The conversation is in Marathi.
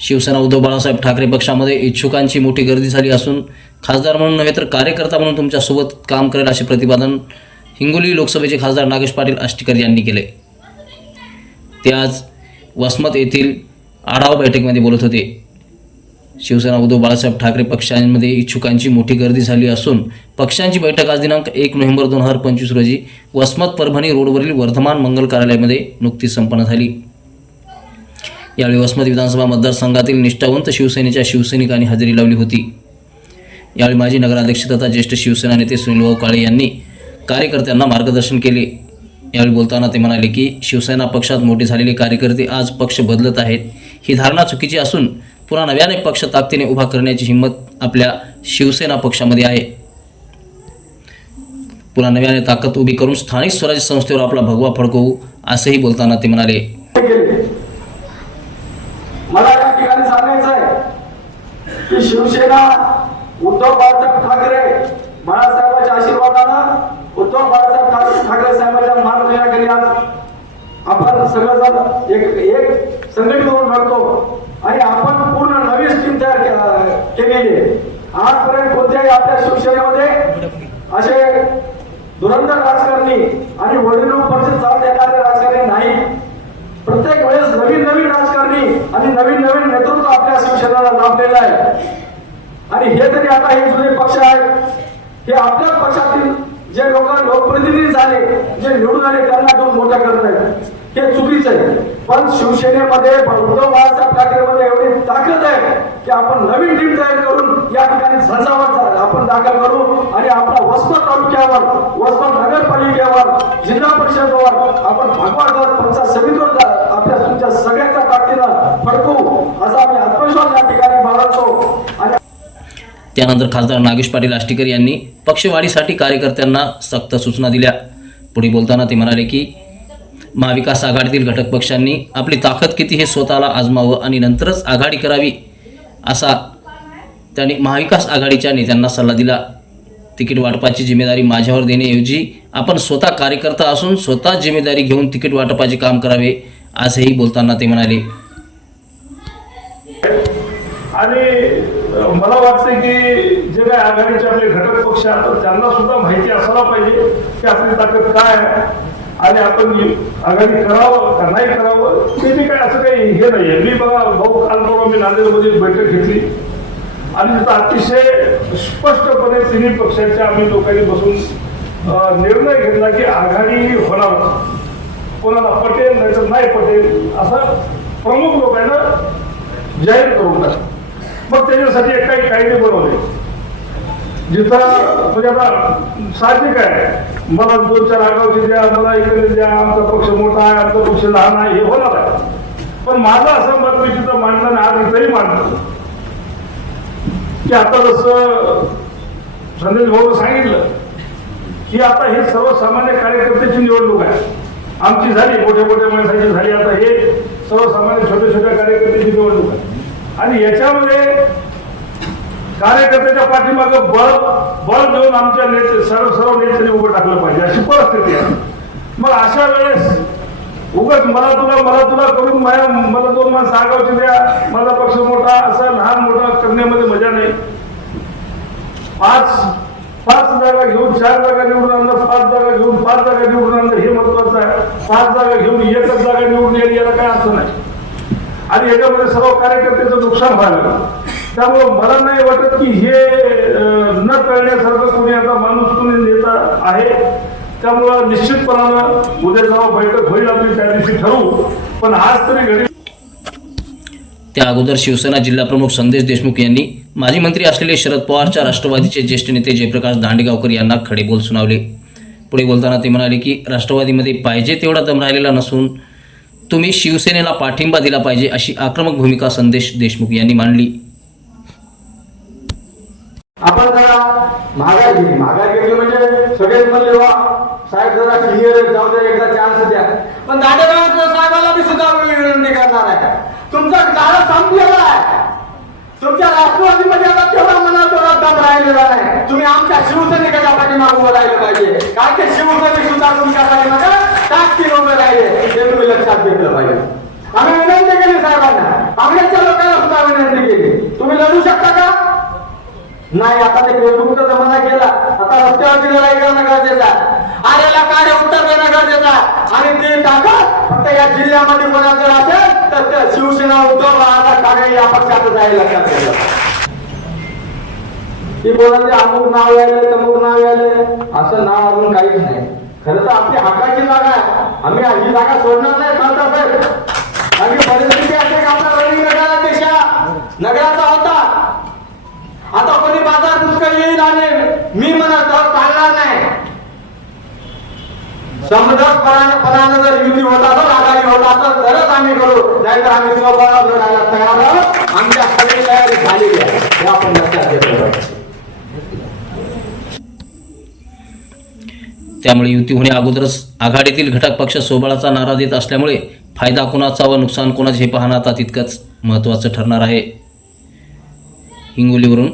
शिवसेना उद्धव बाळासाहेब ठाकरे पक्षामध्ये इच्छुकांची मोठी गर्दी झाली असून खासदार म्हणून नव्हे तर कार्यकर्ता म्हणून तुमच्यासोबत काम करेल असे प्रतिपादन हिंगोली लोकसभेचे खासदार नागेश पाटील आष्टीकर यांनी केले. ते आज वसमत येथील आढावा बैठकीमध्ये बोलत होते. शिवसेना उद्धव बाळासाहेब ठाकरे पक्षांमध्ये इच्छुकांची मोठी गर्दी झाली असून पक्षांची बैठक आज दिनांक एक नोव्हेंबर दोन हजार पंचवीस रोजी वसमत परभणी रोडवरील वर्धमान मंगल कार्यालयामध्ये नुकतीच संपन्न झाली. यावेळी वसमत विधानसभा मतदारसंघातील निष्ठावंत शिवसेनेच्या शिवसैनिकांनी हजेरी लावली होती. यावेळी माजी नगराध्यक्ष तथा ज्येष्ठ शिवसेना नेते सुनीलभाऊ काळे यांनी कार्यकर्त्यांना मार्गदर्शन केले. यावेळी बोलताना ते म्हणाले की शिवसेना पक्षात मोठे झालेले कार्यकर्ते आज पक्ष बदलत आहेत. ही धारणा चुकीची असून पुन्हा नव्याने पक्ष ताकदीने उभा करण्याची हिंमत आपल्या शिवसेना पक्षामध्ये आहे. पुन्हा नव्याने ताकद उभी करून स्थानिक स्वराज्य संस्थेवर आपला भगवा फडकवू असेही बोलताना ते म्हणाले केले मला या ठिकाणी सांगायचं आहे की शिवसेना उद्धव बाळासाहेब ठाकरे बाळासाहेबांच्या आशीर्वादानं उद्धव बाळासाहेब ठाकरे ठाकरे साहेबांच्या मार्गदर्शनाखाली आज आपण सगळेजण एक एक संघटित होऊन राहतो आणि आपण पूर्ण नवीन स्कीम तयार केलेली आहे. आजपर्यंत कोणत्याही आपल्या शिवसेनेमध्ये असे धुरंधर राजकारणी आणि वडिलोपार्जित चाल देणारे राजकारणी नाही. प्रत्येक वेळेस नवीन नवीन राजकारणी आणि नवीन नवीन नेतृत्व आपल्या शिवसेनेला लाभलेलं आहे. आणि हे तरी आता हे जुने पक्ष आहेत. हे आपल्याच पक्षातील जे लोक लोकप्रतिनिधी झाले जे निवडून आले त्यांना घेऊन मोठा करत आहेत. हे चुकीचं आहे. पण शिवसेनेमध्ये उद्धव बाळासाहेब ठाकरेमध्ये एवढी ताकद आहे की आपण नवीन टीम तयार करून या ठिकाणी झंझावत आपण दाखल करू आणि आपला वसमत तालुक्यावर वसमत नगरपालिकेवर जिल्हा परिषदवर आपण भगवान पंचायत समितीवर जा- आपल्या तुमच्या सगळ्यांच्या ताकदीनं फडकवू असा आम्ही आत्मविश्वास या ठिकाणी बाळगतो आणि त्यानंतर खासदार नागेश पाटील आष्टीकर यांनी पक्षवाढीसाठी कार्यकर्त्यांना सक्त सूचना दिल्या. पुढे बोलताना ते म्हणाले की महाविकास आघाडीतील घटक पक्षांनी आपली ताकद किती हे स्वतःला आजमावं आणि नंतरच आघाडी करावी असा त्यांनी महाविकास आघाडीच्या नेत्यांना सल्ला दिला. तिकीट वाटपाची जिम्मेदारी माझ्यावर देण्याऐवजी आपण स्वतः कार्यकर्ता असून स्वतः जिम्मेदारी घेऊन तिकीट वाटपाचे काम करावे असंही बोलताना ते म्हणाले. आणि मला वाटतं की जे काही आघाडीचे आपले घटक पक्ष आहेत त्यांना सुद्धा माहिती असायला पाहिजे की आपली ताकद काय आहे. आणि आपण आघाडी करावं का नाही करावं त्याची काय असं काही हे नाही मी बघा भाऊ काल परवा मी नांदेडमध्ये बैठक घेतली. आणि तिथं अतिशय स्पष्टपणे तिन्ही पक्षाच्या आम्ही लोकांनी बसून निर्णय घेतला की आघाडी होणार. कोणाला पटेल नाही तर नाही पटेल असं प्रमुख लोकांना जाहीर करून टाक मग त्याच्यासाठी एक काही कायदे बनवले जिथं म्हणजे आता साहजिक आहे. मला दोन चार आगावचे द्या मला इकडे द्या आमचा पक्ष मोठा आहे आमचा पक्ष लहान आहे हे होणार आहे. पण माझं असं मत मी तिथं मांडलं आणि आज इथंही मांडलं की आता जसं संदेश भाऊ सांगितलं की आता हे सर्वसामान्य कार्यकर्त्याची निवडणूक आहे. आमची झाली मोठ्या मोठ्या माणसाची झाली आता हे सर्वसामान्य छोट्या छोट्या कार्यकर्त्याची निवडणूक आहे. आणि याच्यामध्ये कार्यकर्त्याच्या पाठीमागं बळ बळ देऊन आमच्या नेते सर्व सर्व नेत्यांनी उभं टाकलं पाहिजे. अशी परिस्थिती आहे. मग अशा वेळेस उगाच मला तुला मला तुला करून माझ्या मला दोन माणसं आगावची द्या. माझा पक्ष मोठा असा लहान मोठा करण्यामध्ये मजा नाही. पाच पाच जागा घेऊन चार जागा निवडून आणलं पाच जागा घेऊन पाच जागा निवडून आणलं हे महत्वाचं आहे. पाच जागा घेऊन एकच जागा निवडून येईल याला काय अर्थ नाही. आणि याच्यामध्ये सर्व कार्यकर्त्याचं नुकसान व्हायला त्यामुळं मला नाही वाटत की हे न कळण्यासारखं कोणी आता माणूस कोणी नेता आहे. त्यामुळं निश्चितपणानं उद्या जेव्हा बैठक होईल आपली त्या दिवशी ठरवू. पण आज तरी घडी त्या अगोदर शिवसेना जिल्हाप्रमुख संदेश देशमुख यांनी माजी मंत्री असलेले शरद पवारच्या राष्ट्रवादीचे ज्येष्ठ नेते जयप्रकाश दांडेगावकर यांना खडे बोल सुनावले. पुढे बोलताना ते म्हणाले की राष्ट्रवादीमध्ये पाहिजे तेवढा दम राहिलेला नसून तुम्ही शिवसेनेला पाठिंबा दिला पाहिजे अशी आक्रमक भूमिका संदेश देशमुख यांनी मांडली. आपण जरा माघार घेतली माघार घेतली म्हणजे सगळेच म्हणले वा साहेब जरा सिनियर जाऊ दे एकदा चान्स द्या. पण दादेगाव साहेबाला मी सुद्धा विनंती करणार आहे तुमचा काळ संपलेला आहे. तुमच्या राष्ट्रवादीमध्ये आता तेवढा मनात तेवढा दम राहिलेला नाही. तुम्ही आमच्या शिवसैनिकाच्या पाठीमागे उभं राहिलं पाहिजे. कारण ते शिवसैनिक सुद्धा तुमच्या पाठीमागे ताकदीने उभे राहिले हे तुम्ही लक्षात घेतलं पाहिजे. आम्ही विनंती केली साहेबांना. काँग्रेसच्या लोकांना सुद्धा विनंती केली. तुम्ही लढू शकता का? नाही आता ते निवडणुकीचा जमाना गेला. आता रस्त्यावरची लढाई करणं गरजेचं आहे. आलेला कार्य उत्तर देणं गरजेचं आहे. आणि ती ताकद फक्त या जिल्ह्यामध्ये कोणाचं असेल तर शिवसेना उद्धव राहता ठाकरे या पक्षाचं जाईल लक्षात ठेवा ती बोलायचे अमुक नाव यायले तमुक नाव यायले असं नाव अजून काहीच नाही. खरं तर आपली हक्काची जागा आहे. आम्ही ही जागा सोडणार नाही खासदार साहेब. आम्ही परिस्थिती असे का आपला रनिंग नगराचा होता. आता कोणी बाजार दुष्काळ येईल आणि मी म्हणत चालणार नाही. समजपणानं जर युती होत असेल आघाडी होत असेल तरच आम्ही करू. नाहीतर आम्ही स्वबळावर लढायला तयार आहोत. आमच्या सगळी तयारी झालेली आहे. हे आपण लक्षात घ्या पाहिजे. त्यामुळे युती होण्या अगोदरच आघाडीतील घटक पक्ष सोबळाचा नारा देत असल्यामुळे फायदा कोणाचा व नुकसान कोणाचे हे पाहणं आता तितकंच महत्त्वाचं ठरणार आहे. हिंगोलीवरून